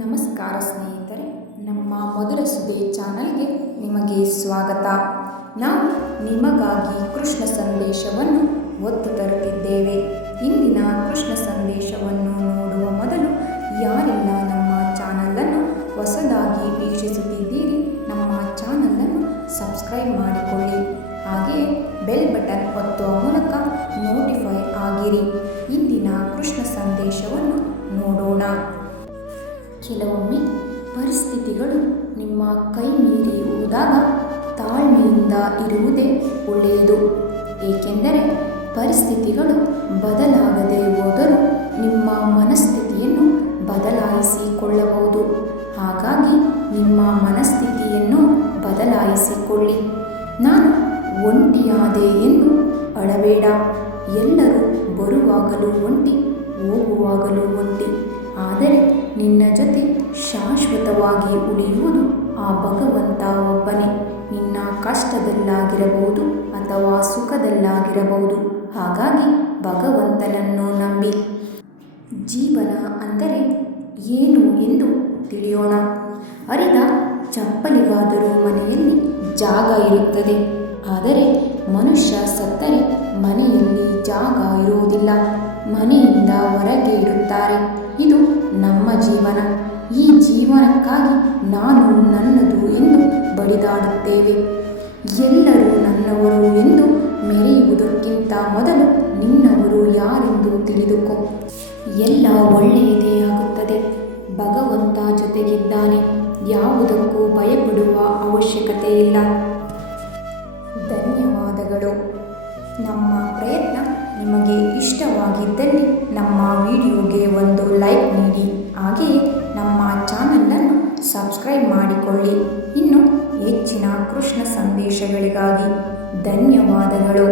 ನಮಸ್ಕಾರ ಸ್ನೇಹಿತರೆ, ನಮ್ಮ ಮಧುರ ಸುದ್ದಿ ಚಾನಲ್ಗೆ ನಿಮಗೆ ಸ್ವಾಗತ. ನಾವು ನಿಮಗಾಗಿ ಕೃಷ್ಣ ಸಂದೇಶವನ್ನು ಒತ್ತು ತರುತ್ತಿದ್ದೇವೆ. ಇಂದಿನ ಕೃಷ್ಣ ಸಂದೇಶವನ್ನು ನೋಡುವ ಮೊದಲು ಯಾರೆಲ್ಲ ನಮ್ಮ ಚಾನಲನ್ನು ಹೊಸದಾಗಿ ವೀಕ್ಷಿಸುತ್ತಿದ್ದೀರಿ, ನಮ್ಮ ಚಾನಲನ್ನು ಸಬ್ಸ್ಕ್ರೈಬ್ ಮಾಡಿಕೊಳ್ಳಿ. ಹಾಗೆಯೇ ಬೆಲ್ ಬಟನ್ ಒತ್ತುವ ಮೂಲಕ ನೋಟಿಫೈ ಆಗಿರಿ. ಇಂದಿನ ಕೃಷ್ಣ ಸಂದೇಶವನ್ನು ನೋಡೋಣ. ಕೆಲವೊಮ್ಮೆ ಪರಿಸ್ಥಿತಿಗಳು ನಿಮ್ಮ ಕೈ ಮೀರಿ ಹೋದಾಗ ತಾಳ್ಮೆಯಿಂದ ಇರುವುದೇ ಒಳ್ಳೆಯದು. ಏಕೆಂದರೆ ಪರಿಸ್ಥಿತಿಗಳು ಬದಲಾಗದೆ ಹೋದರೂ ನಿಮ್ಮ ಮನಸ್ಥಿತಿಯನ್ನು ಬದಲಾಯಿಸಿಕೊಳ್ಳಬಹುದು. ಹಾಗಾಗಿ ನಿಮ್ಮ ಮನಸ್ಥಿತಿಯನ್ನು ಬದಲಾಯಿಸಿಕೊಳ್ಳಿ. ನಾನು ಒಂಟಿಯಾದೆ ಎಂದು ಅಳಬೇಡ. ಎಲ್ಲರೂ ಬರುವಾಗಲೂ ಒಂಟಿ, ಹೋಗುವಾಗಲೂ ಒಂಟಿ. ಆದರೆ ನಿನ್ನ ಜೊತೆ ಶಾಶ್ವತವಾಗಿ ಉಳಿಯುವುದು ಆ ಭಗವಂತ ಒಬ್ಬನೇ. ನಿನ್ನ ಕಷ್ಟದಲ್ಲಾಗಿರಬಹುದು ಅಥವಾ ಸುಖದಲ್ಲಾಗಿರಬಹುದು. ಹಾಗಾಗಿ ಭಗವಂತನನ್ನು ನಂಬಿ. ಜೀವನ ಅಂದರೆ ಏನು ಎಂದು ತಿಳಿಯೋಣ. ಹರಿದ ಚಪ್ಪಲಿಗಾದರೂ ಮನೆಯಲ್ಲಿ ಜಾಗ ಇರುತ್ತದೆ. ಆದರೆ ಮನುಷ್ಯ ಸತ್ತರೆ ಮನೆಯಲ್ಲಿ ಜಾಗ ಇರುವುದಿಲ್ಲ. ಮನೆಯಿಂದ ಹೊರಗೆ ಇಡುತ್ತಾರೆ. ಇದು ನಮ್ಮ ಜೀವನ. ಈ ಜೀವನಕ್ಕಾಗಿ ನಾನು ನನ್ನದು ಎಂದು ಬಡಿದಾಡುತ್ತೇವೆ. ಎಲ್ಲರೂ ನನ್ನವರು ಎಂದು ಮೆರೆಯುವುದಕ್ಕಿಂತ ಮೊದಲು ನಿನ್ನವರು ಯಾರೆಂದು ತಿಳಿದುಕೋ. ಎಲ್ಲ ಒಳ್ಳೆಯದೇ ಆಗುತ್ತದೆ. ಭಗವಂತ ಜೊತೆಗಿದ್ದಾನೆ. ಯಾವುದಕ್ಕೂ ಭಯಪಡುವ ಅವಶ್ಯಕತೆ ಇಲ್ಲ. ಧನ್ಯವಾದಗಳು. ನಮ್ಮ ಪ್ರಯತ್ನ ನಿಮಗೆ ಇಷ್ಟವಾಗಿದ್ದಲ್ಲಿ ನಮ್ಮ ವಿಡಿಯೋಗೆ ಒಂದು ಲೈಕ್ ನೀಡಿ. ಹಾಗೆಯೇ ನಮ್ಮ ಚಾನಲನ್ನು ಸಬ್ಸ್ಕ್ರೈಬ್ ಮಾಡಿಕೊಳ್ಳಿ. ಇನ್ನು ಹೆಚ್ಚಿನ ಕೃಷ್ಣ ಸಂದೇಶಗಳಿಗಾಗಿ ಧನ್ಯವಾದಗಳು.